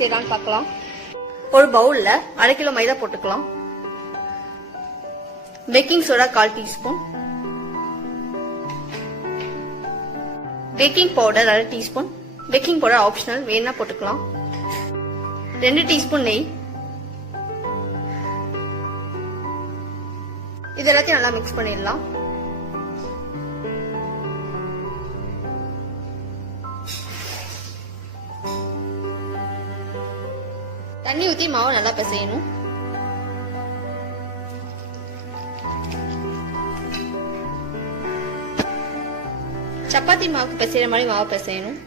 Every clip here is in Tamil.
செய்யலாம்னு பார்க்கலாம். ஒரு பவுல்ல 1/2 கிலோ மைதா போட்டுக்கலாம். Baking soda 1/4 teaspoon, baking powder 1/2 teaspoon. Baking powder optional, வேணா போட்டுக்கலாம். 2 டீஸ்பூன் நெய். இது எல்லாத்தையும் நல்லா மிக்ஸ் பண்ணிடலாம். தண்ணி ஊற்றி மாவு நல்லா பிசையணும். சப்பாத்தி மாவுக்கு பிசைற மாதிரி மாவு பிசையணும்.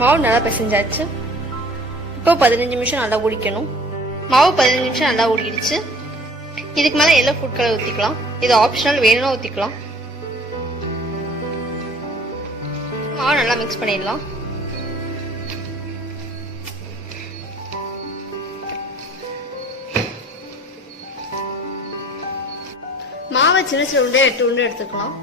மாவு நல்லா பிசைஞ்சாச்சு. இப்போ 15 நிமிஷம் நல்லா ஊறிக்கணும். மாவு 15 நிமிஷம் நல்லா ஊறிடுச்சு. இதுக்கு மேலே எல்லோ ஃபுட் கலர் ஊற்றிக்கலாம். இது ஆப்ஷனல், வேணும்னா ஊற்றிக்கலாம். மாவு நல்லா மிக்ஸ் பண்ணிடலாம். மாவை சின்ன சின்ன உருண்டை 8 உருண்டை எடுத்துக்கலாம்.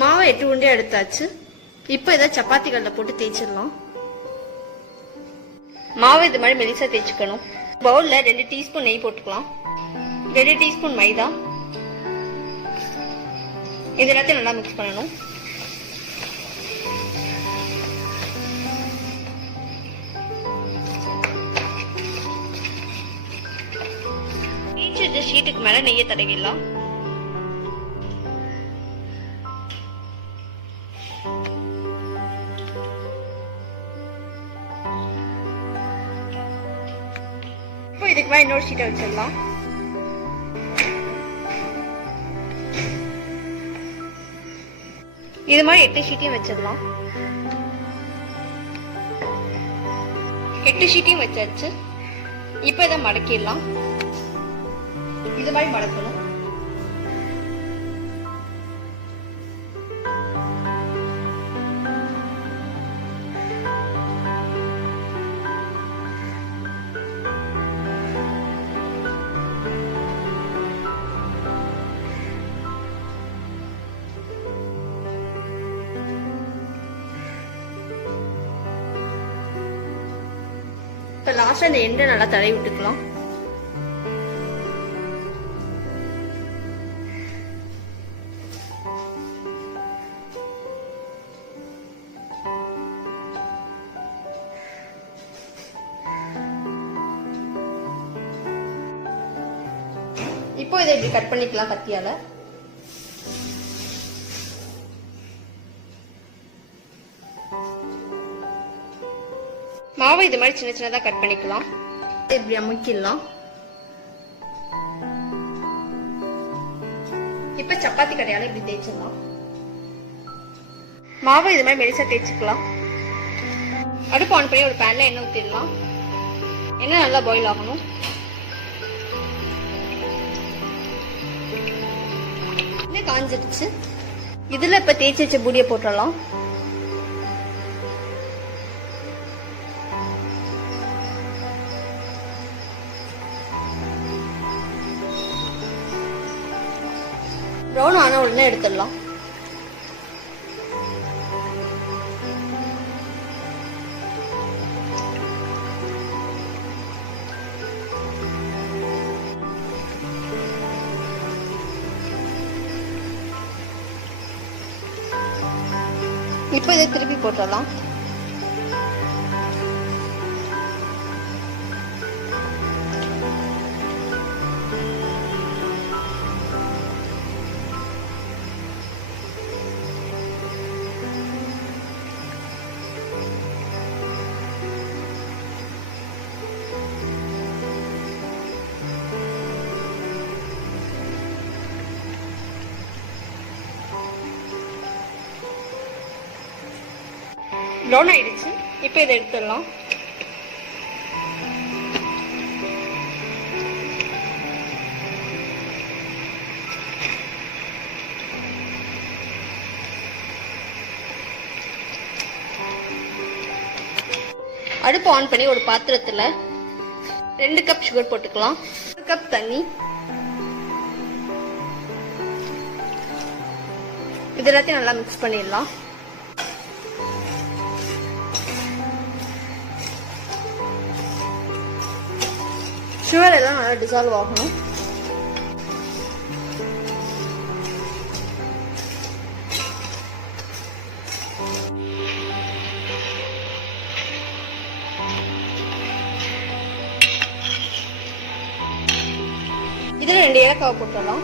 மாவை 8 உருண்டை எடுத்தாச்சு. இப்போ இதை சப்பாத்தி கல்ல போட்டு தேய்ச்சிடலாம். மாவை இது மாதிரி மெலிசா தேய்ச்சிக்கணும். பவுல்ல 2 டீஸ்பூன் நெய் போட்டுக்கலாம். 2 டீஸ்பூன் மைதா. இது எல்லாத்தையும் நல்லா மிக்ஸ் பண்ணணும். ஷீட்டுக்கு மேல நெய்யை தடவிடலாம். இதுக்கு மேல இன்னொரு ஷீட்டை வச்சிடலாம். இது மாதிரி 8 ஷீட்டையும் வச்சிடலாம். 8 ஷீட்டையும் வச்சாச்சு. இப்போ இதை மடக்கிடலாம். இது மாதிரி மடக்கணும். இப்போ லாஸ்ட்டாக இந்த எண்ணெய் நல்லா தடவி விட்டுக்கலாம். இப்போ இதை இப்படி கட் பண்ணிக்கலாம் கத்தியால. மாவை இது மாதிரி சின்ன சின்னதா கட் பண்ணிக்கலாம். இப்படி அமுக்கிடலாம். இப்ப சப்பாத்தி கடையால இப்படி தேய்ச்சிடலாம். மாவை இது மாதிரி மெலிசா தேய்ச்சிக்கலாம். அடுப்பு ஆன் பண்ணி ஒரு பேன்ல எண்ணெய் ஊத்திடலாம். எண்ணெய் நல்லா பாயில் ஆகணும். எண்ணெய் காஞ்சிடுச்சு. இதுல இப்ப தேய்ச்சி வச்ச பூடியை போட்டுடலாம். ப்ரௌன் ஆன உடனே எடுத்துடலாம். இப்போ இதை திருப்பி போட்டுடலாம். ப்ரௌன் ஆயிடுச்சு. இப்போ இதை எடுத்துடலாம். அடுப்பு ஆன் பண்ணி ஒரு பாத்திரத்துல 2 கப் சுகர் போட்டுக்கலாம். 1 கப் தண்ணி. இது எல்லாத்தையும் நல்லா மிக்ஸ் பண்ணிடலாம். சுகர் எல்லாம் நல்லா டிசால்வ் ஆகணும். இதுல 2 ஏலக்காய் போட்டுடலாம்.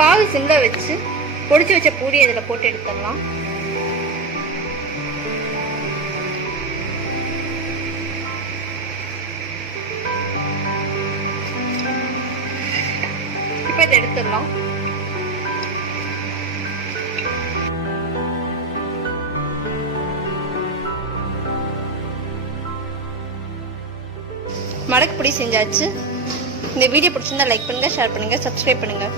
பாகு சிம்ல வச்சு பொடிச்சு வச்ச பூரி இதுல போட்டு எடுத்துடலாம். இப்ப இதை எடுத்துடலாம். மடக்கு பொடி செஞ்சாச்சு. இந்த வீடியோ பிடிச்சிருந்தா லைக் பண்ணுங்க, ஷேர் பண்ணுங்க, சப்ஸ்கிரைப் பண்ணுங்க.